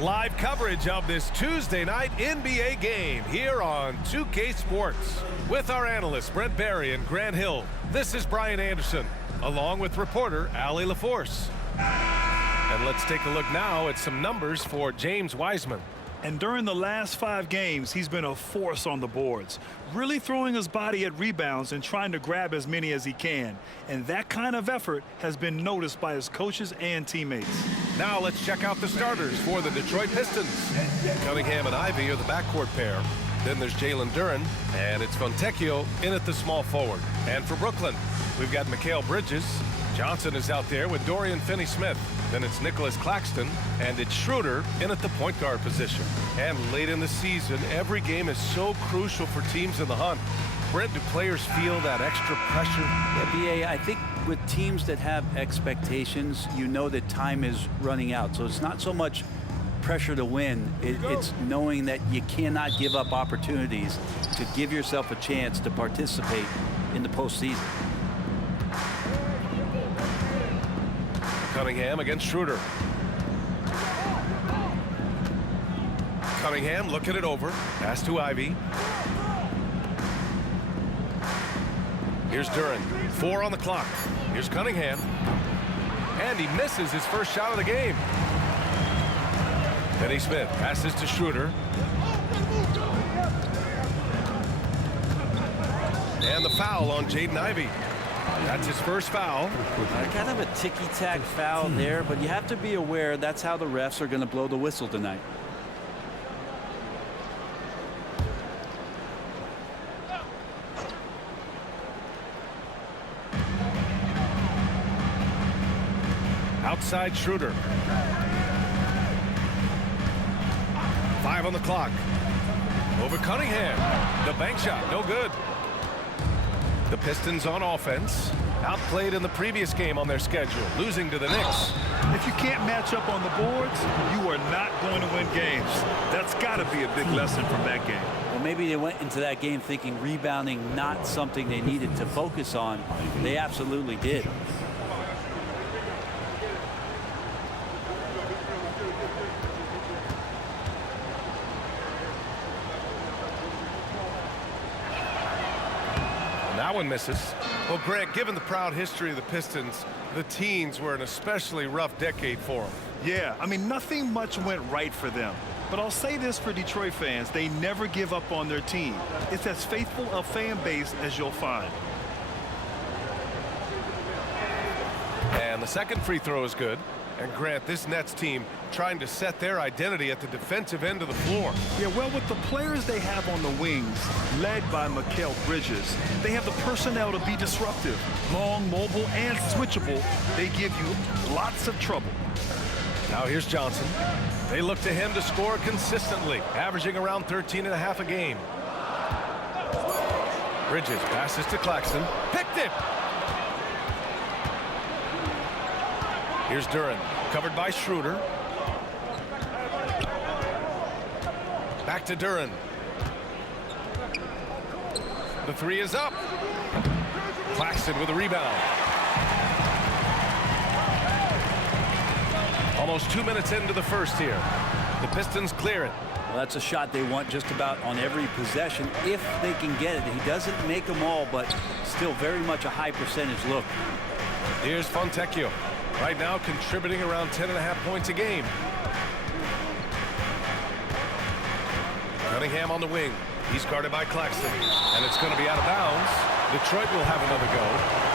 Live coverage of this Tuesday night NBA game here on 2K Sports. With our analysts Brent Barry and Grant Hill, this is Brian Anderson, along with reporter Allie LaForce. And let's take a look now at some numbers for James Wiseman. And during the last 5 games, he's been a force on the boards, really throwing his body at rebounds and trying to grab as many as he can. And that kind of effort has been noticed by his coaches and teammates. Now let's check out the starters for the Detroit Pistons. Cunningham and Ivy are the backcourt pair. Then there's Jalen Duren, and it's Fontecchio in at the small forward. And for Brooklyn, we've got Mikal Bridges. Johnson is out there with Dorian Finney-Smith. Then it's Nicholas Claxton, and it's Schroeder in at the point guard position. And late in the season, every game is so crucial for teams in the hunt. Brent, do players feel that extra pressure? Yeah, B.A., I think with teams that have expectations, you know that time is running out. So it's not so much pressure to win. It's knowing that you cannot give up opportunities to give yourself a chance to participate in the postseason. Cunningham against Schroeder. Cunningham looking it over. Pass to Ivy. Here's Duren. 4 on the clock. Here's Cunningham. And he misses his first shot of the game. Finney-Smith passes to Schroeder. And the foul on Jaden Ivey. That's his first foul. Kind of a ticky-tack foul there, but you have to be aware that's how the refs are going to blow the whistle tonight. Outside Schroeder. 5 on the clock. Over Cunningham. The bank shot, no good. The Pistons on offense, outplayed in the previous game on their schedule, losing to the Knicks. If you can't match up on the boards, you are not going to win games. That's got to be a big lesson from that game. Well, maybe they went into that game thinking rebounding not something they needed to focus on. They absolutely did. That one misses. Well, Grant, given the proud history of the Pistons, the teens were an especially rough decade for them. Yeah, I mean, nothing much went right for them. But I'll say this for Detroit fans, they never give up on their team. It's as faithful a fan base as you'll find. And the second free throw is good. And Grant, this Nets team trying to set their identity at the defensive end of the floor. Yeah, well, with the players they have on the wings, led by Mikal Bridges, they have the personnel to be disruptive. Long, mobile, and switchable, they give you lots of trouble. Now here's Johnson. They look to him to score consistently, averaging around 13.5 a game. Bridges passes to Claxton. Picked it! Here's Duren, covered by Schroeder. Back to Duren. The three is up. Claxton with a rebound. Almost 2 minutes into the first here. The Pistons clear it. Well, that's a shot they want just about on every possession if they can get it. He doesn't make them all, but still very much a high percentage look. Here's Fontecchio. Right now contributing around 10.5 points a game. Cunningham on the wing. He's guarded by Claxton. And it's going to be out of bounds. Detroit will have another go.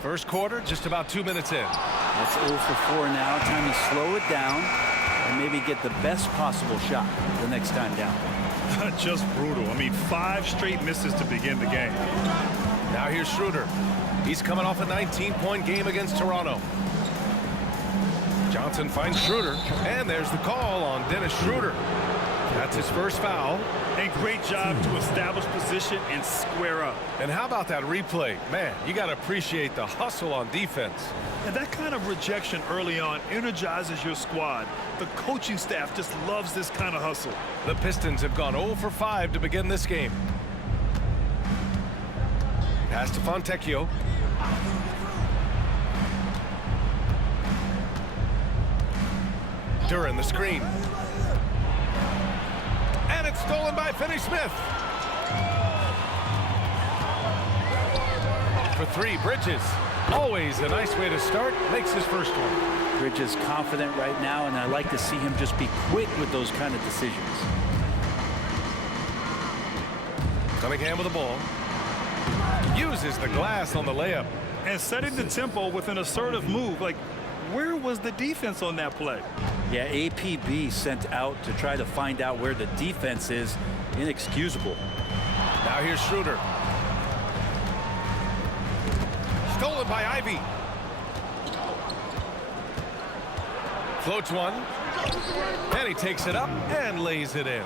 First quarter, just about 2 minutes in. That's 0 for 4 now. Time to slow it down and maybe get the best possible shot the next time down. Just brutal. I mean, 5 straight misses to begin the game. Now here's Schroeder. He's coming off a 19-point game against Toronto. Johnson finds Schroeder, and there's the call on Dennis Schroeder. That's his first foul. And great job to establish position and square up. And how about that replay? Man, you got to appreciate the hustle on defense. And that kind of rejection early on energizes your squad. The coaching staff just loves this kind of hustle. The Pistons have gone 0 for 5 to begin this game. Pass to Fontecchio. Duren the screen. And it's stolen by Finney-Smith. For three, Bridges. Always a nice way to start. Makes his first one. Bridges confident right now, and I like to see him just be quick with those kind of decisions. Cunningham with the ball. Uses the glass on the layup. And setting the tempo with an assertive move. Like, where was the defense on that play? Yeah, APB sent out to try to find out where the defense is. Inexcusable. Now here's Schroeder. Stolen by Ivy. Floats one. And he takes it up and lays it in.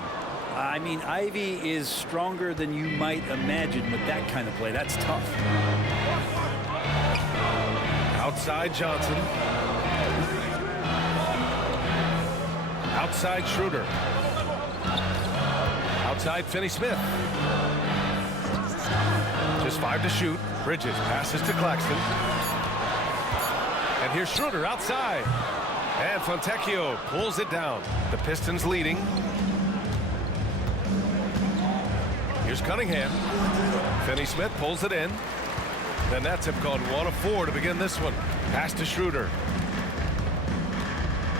I mean, Ivy is stronger than you might imagine with that kind of play. That's tough. Outside Johnson. Outside Schroeder. Outside Finney-Smith. Just 5 to shoot. Bridges passes to Claxton. And here's Schroeder outside. And Fontecchio pulls it down. The Pistons leading. Here's Cunningham. Finney-Smith pulls it in. The Nets have gone 1 of 4 to begin this one. Pass to Schroeder.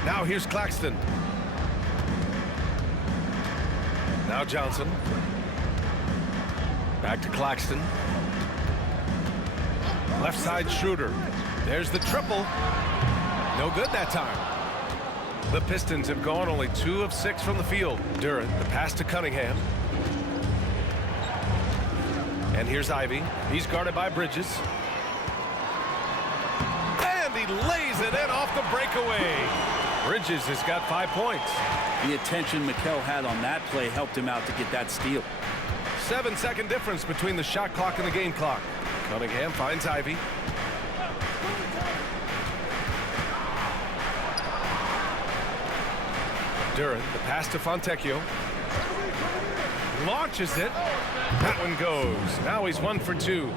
Now here's Claxton. Now Johnson. Back to Claxton. Left side Schroeder. There's the triple. No good that time. The Pistons have gone only 2 of 6 from the field. Duren, the pass to Cunningham. And here's Ivy. He's guarded by Bridges. And he lays it in off the breakaway. Bridges has got 5 points. The attention Mikel had on that play helped him out to get that steal. 7-second difference between the shot clock and the game clock. Cunningham finds Ivy. Duren, the pass to Fontecchio. Launches it. That one goes. Now he's 1 for 2.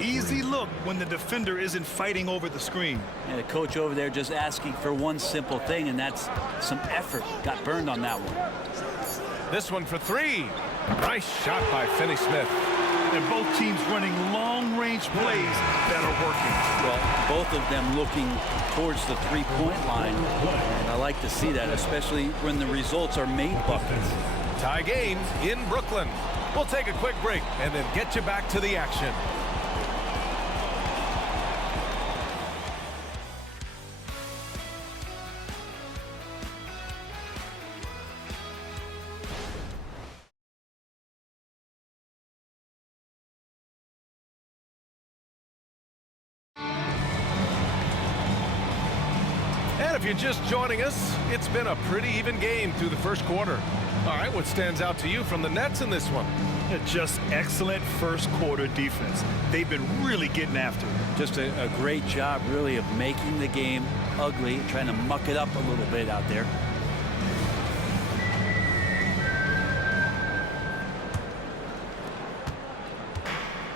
Easy look when the defender isn't fighting over the screen. And the coach over there just asking for one simple thing, and that's some effort. Got burned on that one. This one for 3. Nice shot by Finney-Smith. And both teams running long-range plays that are working. Well, both of them looking towards the three-point line. And I like to see that, especially when the results are made buckets. Tie game in Brooklyn. We'll take a quick break and then get you back to the action. And if you're just joining us, it's been a pretty even game through the first quarter. All right, what stands out to you from the Nets in this one? Just excellent first quarter defense. They've been really getting after it. Just a great job, really, of making the game ugly, trying to muck it up a little bit out there.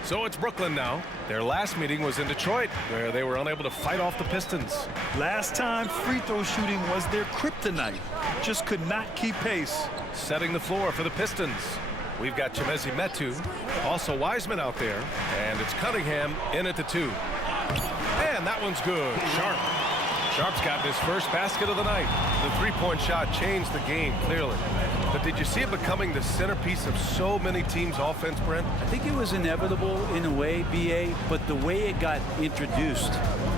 So it's Brooklyn now. Their last meeting was in Detroit, where they were unable to fight off the Pistons. Last time, free throw shooting was their kryptonite. Just could not keep pace. Setting the floor for the Pistons. We've got Chimezie Metu, also Wiseman out there, and it's Cunningham in at the 2. And that one's good. Sharp. Sharp's got his first basket of the night. The three-point shot changed the game, clearly. But did you see it becoming the centerpiece of so many teams' offense, Brent? I think it was inevitable in a way, BA, but the way it got introduced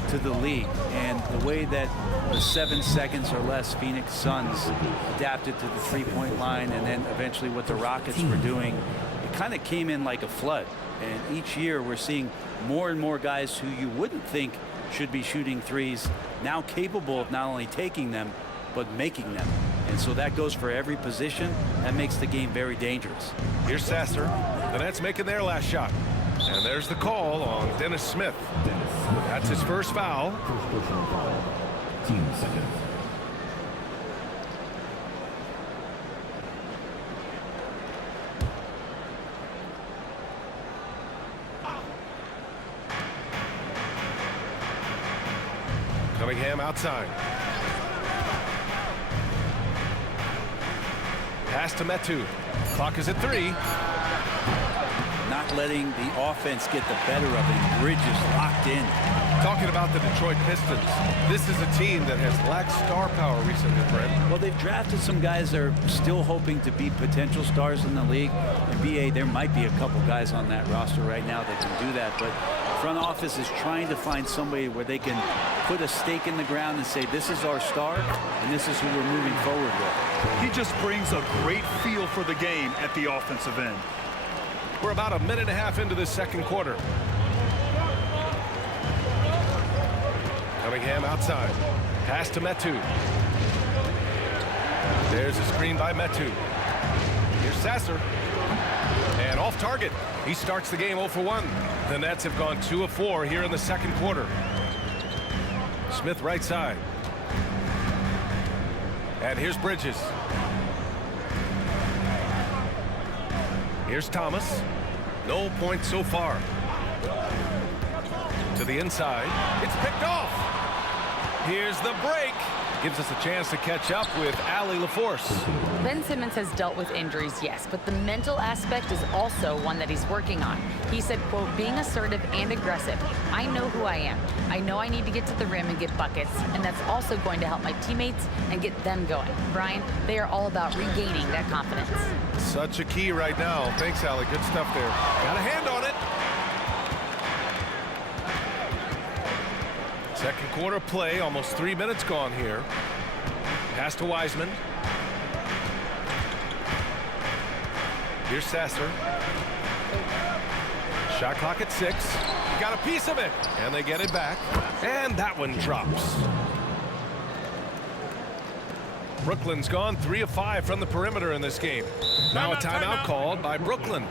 to the league and the way that the 7 seconds or less Phoenix Suns adapted to the three-point line, and then eventually what the Rockets were doing, it kind of came in like a flood. And each year we're seeing more and more guys who you wouldn't think should be shooting threes now capable of not only taking them but making them. And so that goes for every position. That makes the game very dangerous. Here's Sasser. The Nets making their last shot. And there's the call on Dennis Smith. That's his first foul. First personal foul. Team second. Cunningham outside. Pass to Metu. Clock is at 3. Not letting the offense get the better of him. Bridges locked in. Talking about the Detroit Pistons, this is a team that has lacked star power recently, Brent. Well, they've drafted some guys that are still hoping to be potential stars in the league. And BA, there might be a couple guys on that roster right now that can do that. But front office is trying to find somebody where they can put a stake in the ground and say, this is our star, and this is who we're moving forward with. He just brings a great feel for the game at the offensive end. We're about a minute and a half into this second quarter. Cunningham outside. Pass to Metu. There's a screen by Metu. Here's Sasser. And off target. He starts the game 0 for 1. The Nets have gone 2 of 4 here in the second quarter. Smith right side. And here's Bridges. Here's Thomas. No points so far. To the inside. It's picked off. Here's the break. Gives us a chance to catch up with Allie LaForce. Ben Simmons has dealt with injuries, yes, but the mental aspect is also one that he's working on. He said, quote, being assertive and aggressive. I know who I am. I know I need to get to the rim and get buckets, and that's also going to help my teammates and get them going. Brian, they are all about regaining that confidence. Such a key right now. Thanks, Allie. Good stuff there. Got a hand on it. Second quarter play, almost 3 minutes gone here. Pass to Wiseman. Here's Sasser. Shot clock at 6. Got a piece of it, and they get it back. And that one drops. Brooklyn's gone 3 of 5 from the perimeter in this game. Now a timeout called by Brooklyn.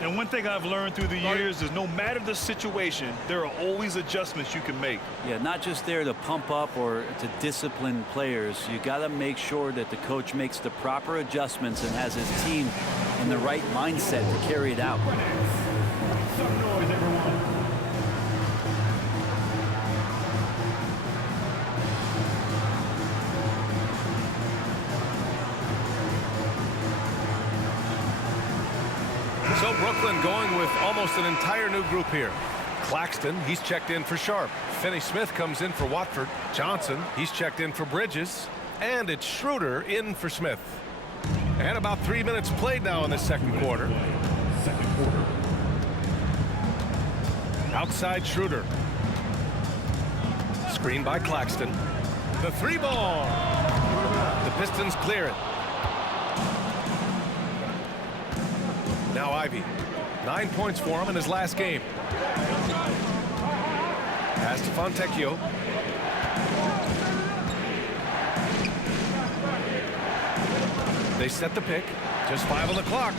And one thing I've learned through the years is no matter the situation, there are always adjustments you can make. Yeah, not just there to pump up or to discipline players. You got to make sure that the coach makes the proper adjustments and has his team in the right mindset to carry it out. So Brooklyn going with almost an entire new group here. Claxton, he's checked in for Sharp. Finney-Smith comes in for Watford. Johnson, he's checked in for Bridges. And it's Schroeder in for Smith. And about 3 minutes played now in the second quarter. Outside Schroeder. Screen by Claxton. The 3-ball. The Pistons clear it. Now Ivy. 9 points for him in his last game. Pass to Fontecchio. They set the pick. Just 5 on the clock.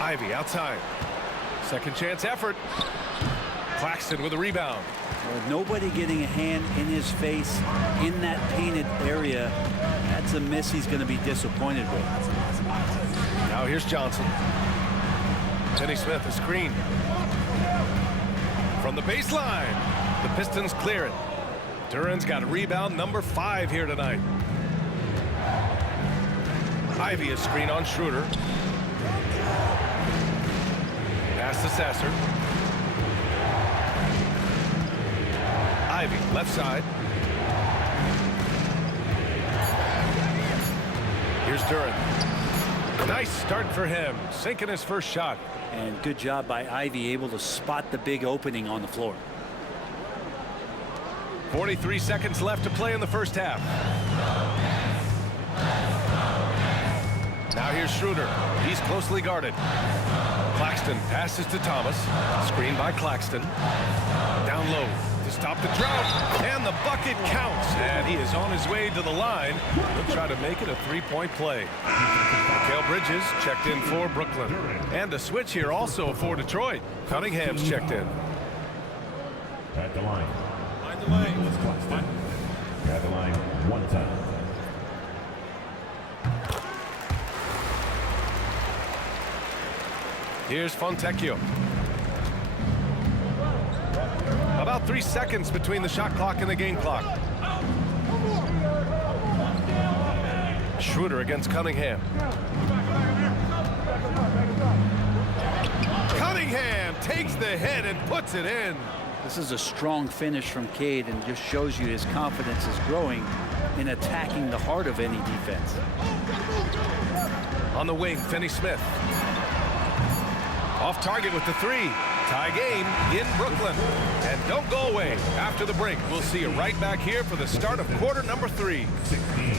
Ivy outside. Second chance effort. Claxton with a rebound. Nobody getting a hand in his face in that painted area. That's a miss he's going to be disappointed with. Now here's Johnson. Finney-Smith, a screen. From the baseline, the Pistons clear it. Duran's got a rebound number 5 here tonight. Ivy, a screen on Schroeder. Pass to Sasser. Ivy, left side. Here's Duran. Nice start for him, sinking his first shot. And good job by Ivy, able to spot the big opening on the floor. 43 seconds left to play in the first half. Now here's Schroeder. He's closely guarded. Claxton passes to Thomas. Screen by Claxton. Down low. to stop the drought. And the bucket counts. And he is on his way to the line. He'll try to make it a three-point play. Mikal Bridges checked in for Brooklyn. And a switch here also for Detroit. Cunningham's checked in. At the line. Find the lane. Nicholas Claxton. At the line, one time. Here's Fontecchio. About 3 seconds between the shot clock and the game clock. Schroeder against Cunningham. Cunningham takes the hit and puts it in. This is a strong finish from Cade and just shows you his confidence is growing in attacking the heart of any defense. On the wing, Finney-Smith. Off target with the three. Tie game in Brooklyn. And don't go away. After the break, we'll see you right back here for the start of quarter number 3. 16.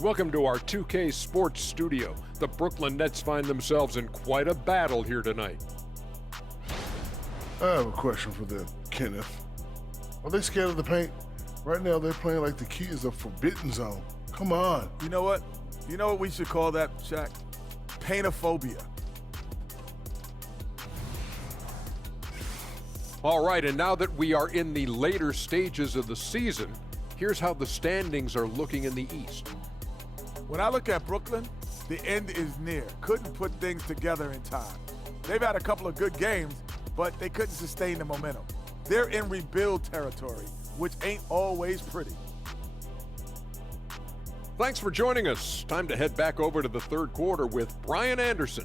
Welcome to our 2K Sports Studio. The Brooklyn Nets find themselves in quite a battle here tonight. I have a question for them, Kenneth. Are they scared of the paint? Right now, they're playing like the key is a forbidden zone. Come on. You know what? You know what we should call that, Shaq? Paintophobia. All right, and now that we are in the later stages of the season, here's how the standings are looking in the East. When I look at Brooklyn, the end is near. Couldn't put things together in time. They've had a couple of good games, but they couldn't sustain the momentum. They're in rebuild territory, which ain't always pretty. Thanks for joining us. Time to head back over to the third quarter with Brian Anderson.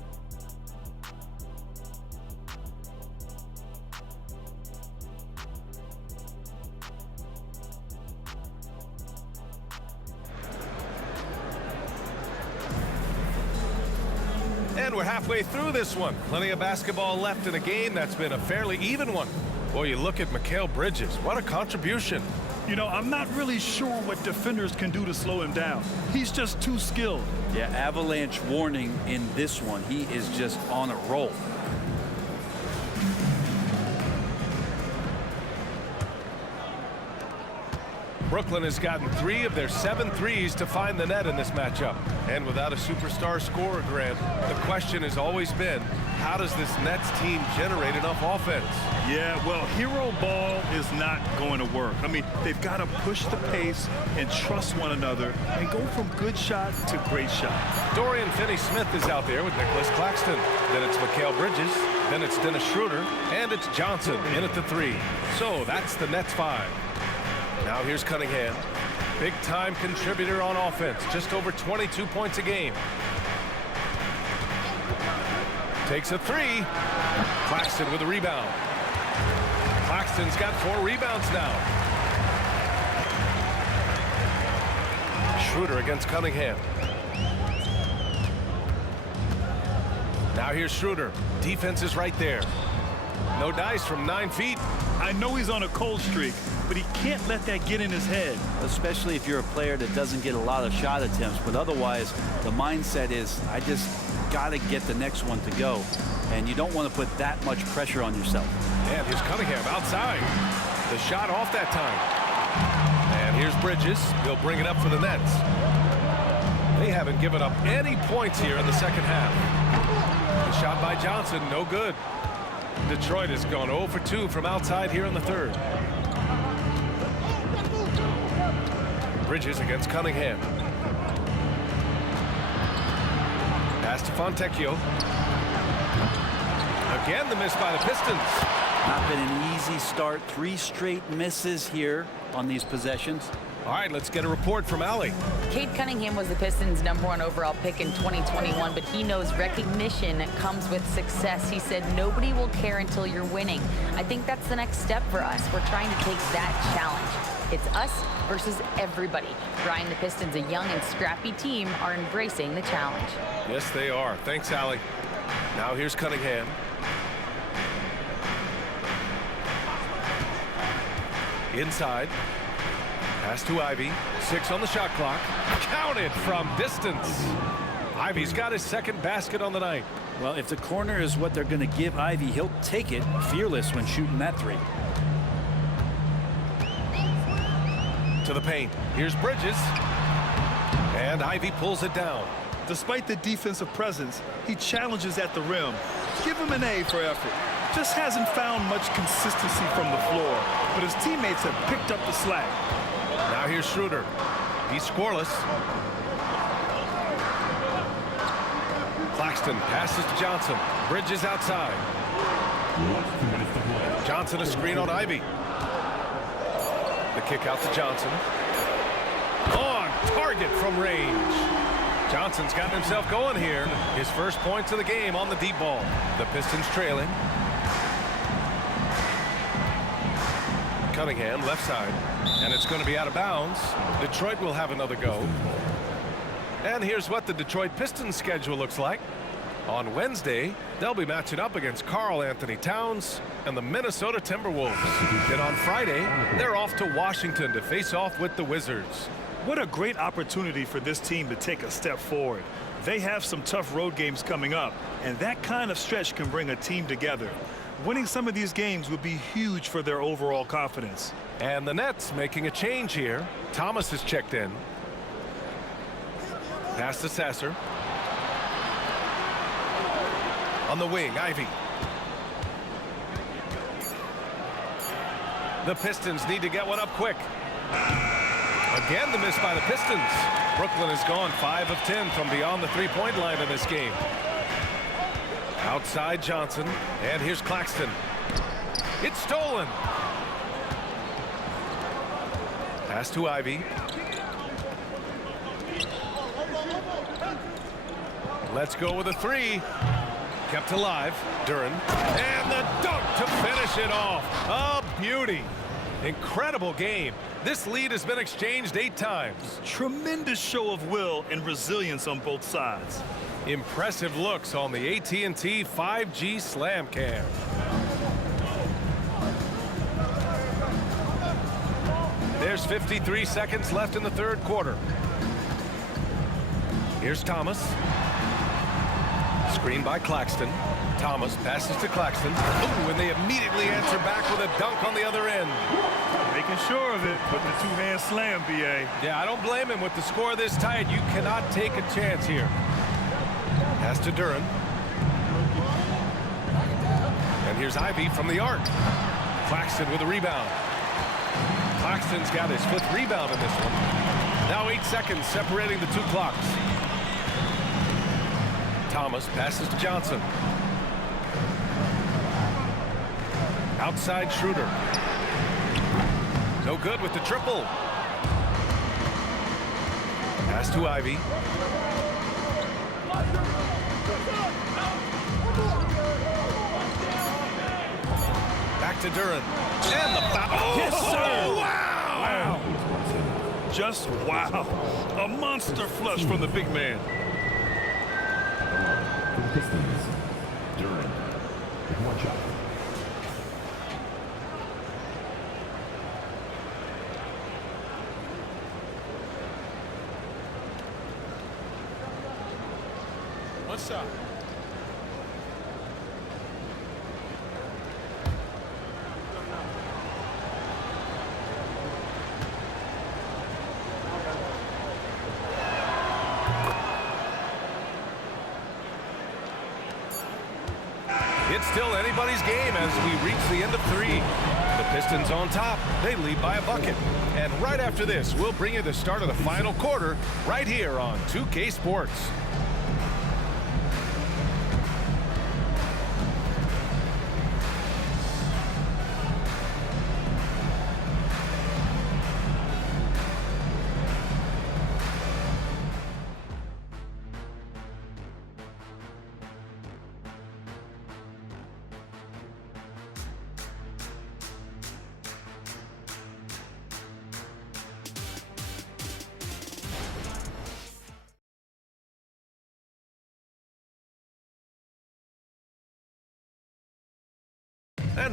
And we're halfway through this one. Plenty of basketball left in a game that's been a fairly even one. Boy, you look at Mikal Bridges. What a contribution. You know, I'm not really sure what defenders can do to slow him down. He's just too skilled. Yeah, avalanche warning in this one. He is just on a roll. Brooklyn has gotten 3 of their 7 threes to find the net in this matchup. And without a superstar scorer, Grant, the question has always been, how does this Nets team generate enough offense? Yeah, well, hero ball is not going to work. I mean, they've got to push the pace and trust one another and go from good shot to great shot. Dorian Finney-Smith is out there with Nicholas Claxton. Then it's Mikal Bridges. Then it's Dennis Schroeder. And it's Johnson in at the 3. So that's the Nets 5. Now here's Cunningham. Big-time contributor on offense. Just over 22 points a game. Takes a 3. Claxton with a rebound. Claxton's got 4 rebounds now. Schroeder against Cunningham. Now here's Schroeder. Defense is right there. No dice from 9 feet. I know he's on a cold streak, but he can't let that get in his head. Especially if you're a player that doesn't get a lot of shot attempts, but otherwise the mindset is I just got to get the next one to go, and you don't want to put that much pressure on yourself. And here's Cunningham outside. The shot off that time. And here's Bridges. He'll bring it up for the Nets. They haven't given up any points here in the second half. The shot by Johnson, no good. Detroit has gone 0 for 2 from outside here in the third. Bridges against Cunningham. Pass to Fontecchio. Again, the miss by the Pistons. Not been an easy start. 3 straight misses here on these possessions. All right, let's get a report from Allie. Cade Cunningham was the Pistons' #1 overall pick in 2021, but he knows recognition comes with success. He said, nobody will care until you're winning. I think that's the next step for us. We're trying to take that challenge. It's us versus everybody. Brian, the Pistons, a young and scrappy team, are embracing the challenge. Yes, they are. Thanks, Allie. Now here's Cunningham. Inside. Pass to Ivy. 6 on the shot clock. Counted from distance. Ivy's got his second basket on the night. Well, if the corner is what they're going to give Ivy, he'll take it fearless when shooting that three. To the paint. Here's Bridges. And Ivy pulls it down. Despite the defensive presence, he challenges at the rim. Give him an A for effort. Just hasn't found much consistency from the floor, but his teammates have picked up the slack. Now here's Schroeder. He's scoreless. Claxton passes to Johnson. Bridges outside. Johnson a screen on Ivy. The kick out to Johnson. On target from range. Johnson's gotten himself going here. His first points of the game on the deep ball. The Pistons trailing. Cunningham left side. And it's going to be out of bounds. Detroit will have another go. And here's what the Detroit Pistons schedule looks like. On Wednesday, they'll be matching up against Karl Anthony Towns and the Minnesota Timberwolves. Then on Friday, they're off to Washington to face off with the Wizards. What a great opportunity for this team to take a step forward. They have some tough road games coming up, and that kind of stretch can bring a team together. Winning some of these games would be huge for their overall confidence. And the Nets making a change here. Thomas has checked in. Pass to Sasser. On the wing, Ivy. The Pistons need to get one up quick. Again, the miss by the Pistons. Brooklyn has gone 5 of 10 from beyond the three-point line in this game. Outside Johnson, and here's Claxton. It's stolen. Pass to Ivy. Let's go with a three. Kept alive. Duren. And the dunk to finish it off. A beauty. Incredible game. This lead has been exchanged 8 times. Tremendous show of will and resilience on both sides. Impressive looks on the AT&T 5G Slam Cam. There's 53 seconds left in the third quarter. Here's Thomas. Screen by Claxton. Thomas passes to Claxton. Ooh, and they immediately answer back with a dunk on the other end. Making sure of it, but the two-hand slam, B.A. Yeah, I don't blame him. With the score this tight, you cannot take a chance here. Pass to Duren. And here's Ivy from the arc. Claxton with a rebound. Claxton's got his 5th rebound in this one. Now 8 seconds separating the 2 clocks. Thomas passes to Johnson. Outside Schroeder. No good with the triple. Pass to Ivy. Back to Duren. And the foul. Oh, Yes, sir. Wow. Just wow. A monster flush from the big man. For the Pistons, Duren with 1 shot. One shot. It's still anybody's game as we reach the end of 3. The Pistons on top. They lead by a bucket. And right after this, we'll bring you the start of the final quarter right here on 2K Sports.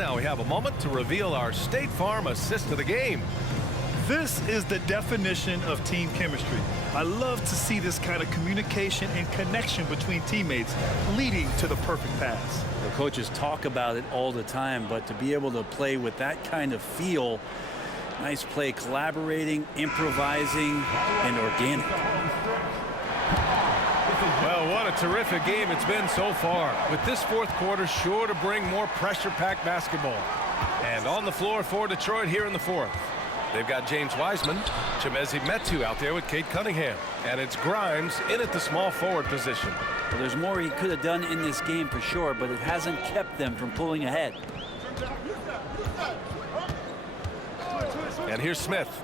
now we have a moment to reveal our State Farm assist of the game. This is the definition of team chemistry. I love to see this kind of communication and connection between teammates leading to the perfect pass. The coaches talk about it all the time, but to be able to play with that kind of feel, nice play, collaborating, improvising, and organic. Well, what a terrific game it's been so far, with this fourth quarter sure to bring more pressure-packed basketball. And on the floor for Detroit here in the fourth, they've got James Wiseman, Chimezie Metu out there with Cade Cunningham, and it's Grimes in at the small forward position. Well, there's more he could have done in this game for sure, but it hasn't kept them from pulling ahead. And here's Smith.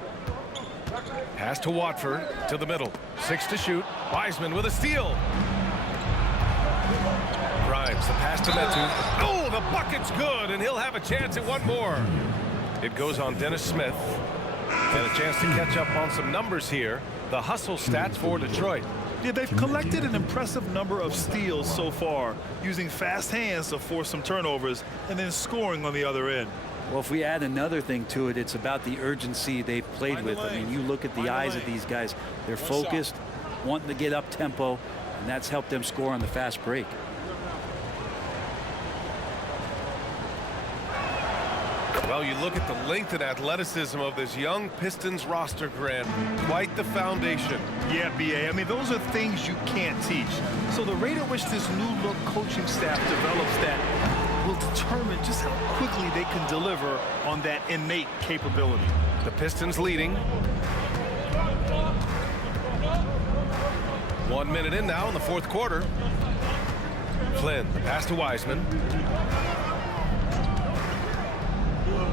Pass to Watford to the middle. 6 to shoot. Wiseman with a steal. Grimes, the pass to Metu. Oh, the bucket's good, and he'll have a chance at one more. It goes on Dennis Smith. And a chance to catch up on some numbers here. The hustle stats for Detroit. Yeah, they've collected an impressive number of steals so far, using fast hands to force some turnovers and then scoring on the other end. Well, if we add another thing to it, it's about the urgency they've played with. I mean, you look at the eyes of these guys. They're focused, wanting to get up tempo, and that's helped them score on the fast break. Well, you look at the length and athleticism of this young Pistons roster, Grant. Quite the foundation. Yeah, B.A. I mean, those are things you can't teach. So the rate at which this new look coaching staff develops that will determine just how quickly they can deliver on that innate capability. The Pistons leading. 1 minute in now in the fourth quarter. Flynn, the pass to Wiseman.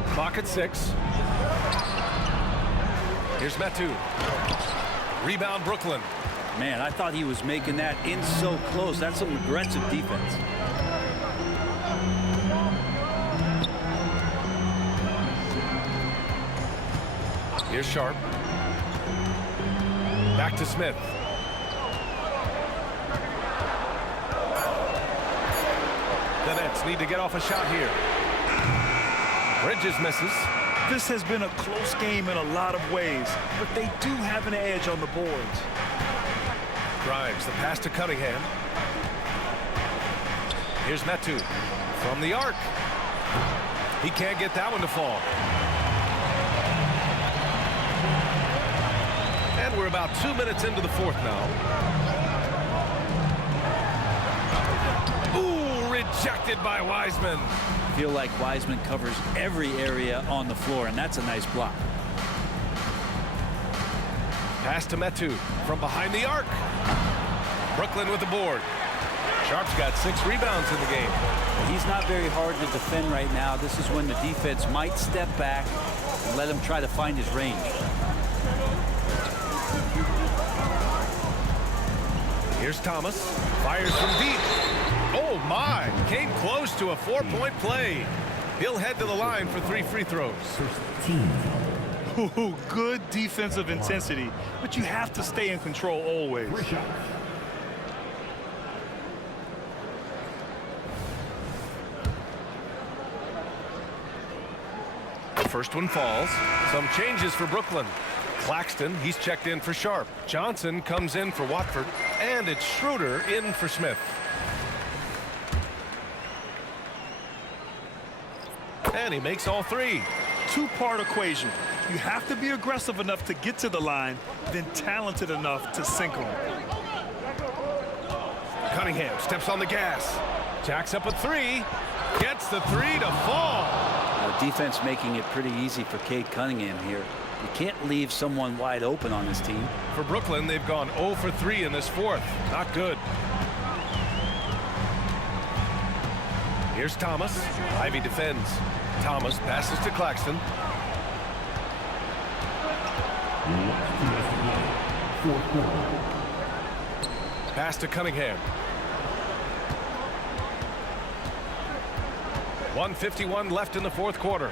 Clock at 6. Here's Metu. Rebound Brooklyn. Man, I thought he was making that in so close. That's some aggressive defense. Here's Sharp. Back to Smith. The Nets need to get off a shot here. Bridges misses. This has been a close game in a lot of ways, but they do have an edge on the boards. Grimes, the pass to Cunningham. Here's Metu from the arc. He can't get that one to fall. And we're about 2 minutes into the fourth now. Ooh, rejected by Wiseman. I feel like Wiseman covers every area on the floor, and that's a nice block. Pass to Metu from behind the arc. Brooklyn with the board. Sharp's got 6 rebounds in the game. He's not very hard to defend right now. This is when the defense might step back and let him try to find his range. Here's Thomas. Fires from deep. Oh, my. Came close to a 4-point play. He'll head to the line for 3 free throws. Ooh, good defensive intensity, but you have to stay in control always. First one falls. Some changes for Brooklyn. Claxton, he's checked in for Sharp. Johnson comes in for Watford. And it's Schroeder in for Smith. And he makes all 3. Two-part equation. You have to be aggressive enough to get to the line, then talented enough to sink them. Cunningham steps on the gas. Jacks up a 3. Gets the 3 to fall. Defense making it pretty easy for Cade Cunningham here. You can't leave someone wide open on this team. For Brooklyn, they've gone 0 for 3 in this fourth. Not good. Here's Thomas. Ivy defends. Thomas passes to Claxton. Pass to Cunningham. 1:51 left in the fourth quarter.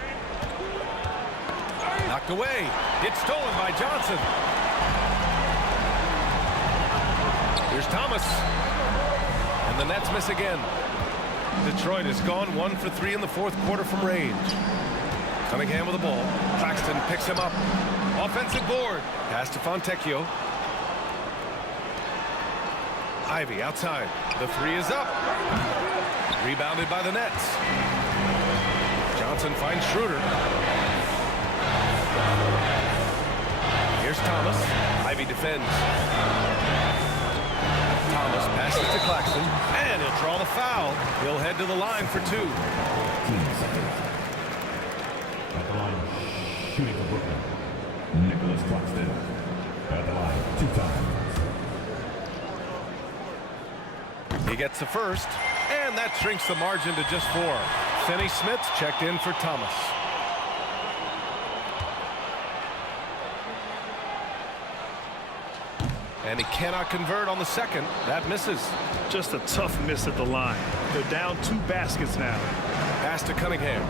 Knocked away. It's stolen by Johnson. Here's Thomas. And the Nets miss again. Detroit has gone 1 for 3 in the fourth quarter from range. Cunningham with the ball. Claxton picks him up. Offensive board. Pass to Fontecchio. Ivy outside. The three is up. Rebounded by the Nets. Johnson finds Schroeder. Here's Thomas. Ivy defends. Thomas passes to Claxton, and he'll draw the foul. He'll head to the line for 2. 15 seconds. At the line, shooting for Brooklyn. Nicholas Claxton. At the line, 2 times. He gets the first, and that shrinks the margin to just 4. Finney Smith's checked in for Thomas. And he cannot convert on the second. That misses. Just a tough miss at the line. They're down 2 baskets now. Pass to Cunningham.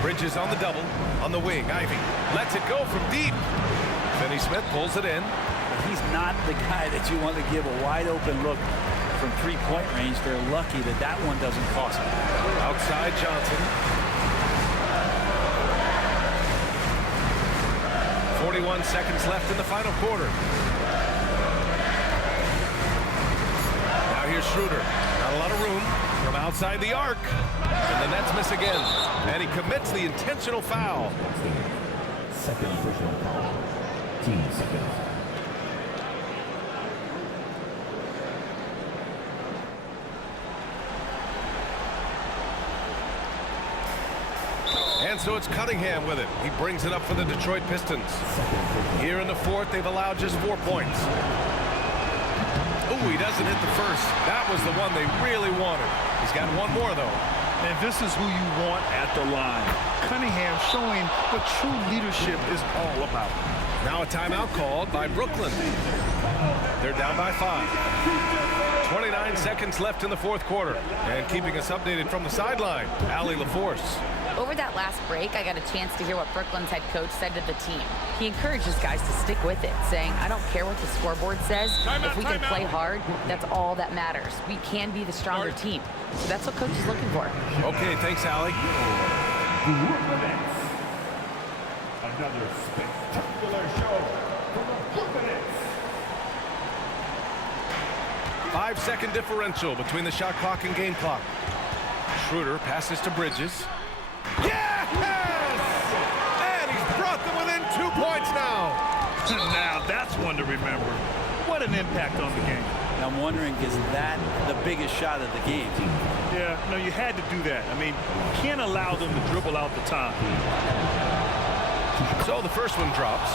Bridges on the double. On the wing, Ivy lets it go from deep. Finney Smith pulls it in. He's not the guy that you want to give a wide open look from 3-point range. They're lucky that that one doesn't cost them. Outside Johnson. 41 seconds left in the final quarter. Now here's Schroeder. Not a lot of room from outside the arc. And the Nets miss again. And he commits the intentional foul. Second personal foul. 15 seconds. And so it's Cunningham with it. He brings it up for the Detroit Pistons. Here in the fourth, they've allowed just 4 points. Ooh, he doesn't hit the first. That was the one they really wanted. He's got one more, though. And this is who you want at the line. Cunningham showing what true leadership is all about. Now a timeout called by Brooklyn. They're down by 5. 29 seconds left in the fourth quarter. And keeping us updated from the sideline, Allie LaForce. Over that last break, I got a chance to hear what Brooklyn's head coach said to the team. He encourages guys to stick with it, saying, I don't care what the scoreboard says. If we can play hard, that's all that matters. We can be the stronger team. So that's what coach is looking for. Okay, thanks, Allie. Another spectacular show from the Brooklyn Nets. 5-second differential between the shot clock and game clock. Schroeder passes to Bridges. Yes! And he's brought them within 2 points now. Now that's one to remember. What an impact on the game. Now I'm wondering, is that the biggest shot of the game? Yeah, no, you had to do that. I mean, you can't allow them to dribble out the time. So the first one drops,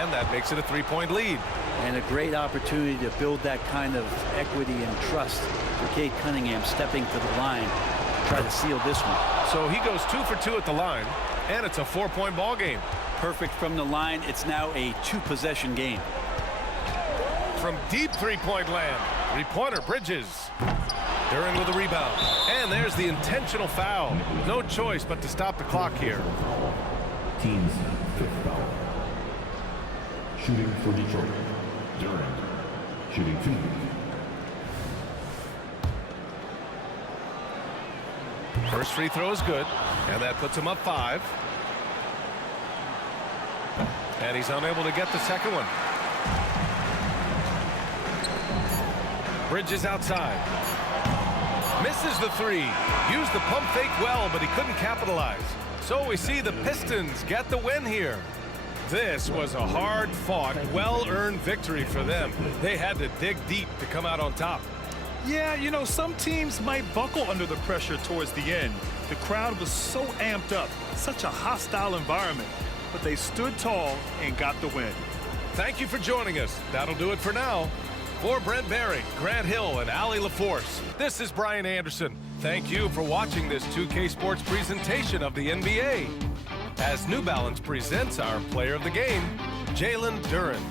and that makes it a 3-point lead. And a great opportunity to build that kind of equity and trust for Cade Cunningham stepping to the line, try to seal this one. So he goes 2 for 2 at the line, and it's a 4-point ball game. Perfect from the line. It's now a 2-possession game. From deep 3-point land, 3-pointer Bridges. Duren with a rebound, and there's the intentional foul. No choice but to stop the clock here. Team's 5th foul. Shooting for Detroit. Duren. Shooting 2. First free throw is good, and that puts him up 5. And he's unable to get the second one. Bridges outside. Misses the 3. Used the pump fake well, but he couldn't capitalize. So we see the Pistons get the win here. This was a hard-fought, well-earned victory for them. They had to dig deep to come out on top. Yeah, you know, some teams might buckle under the pressure towards the end. The crowd was so amped up, such a hostile environment, but they stood tall and got the win. Thank you for joining us. That'll do it for now. For Brent Barry, Grant Hill, and Allie LaForce, this is Brian Anderson. Thank you for watching this 2K Sports presentation of the NBA. As New Balance presents our player of the game, Jalen Duren.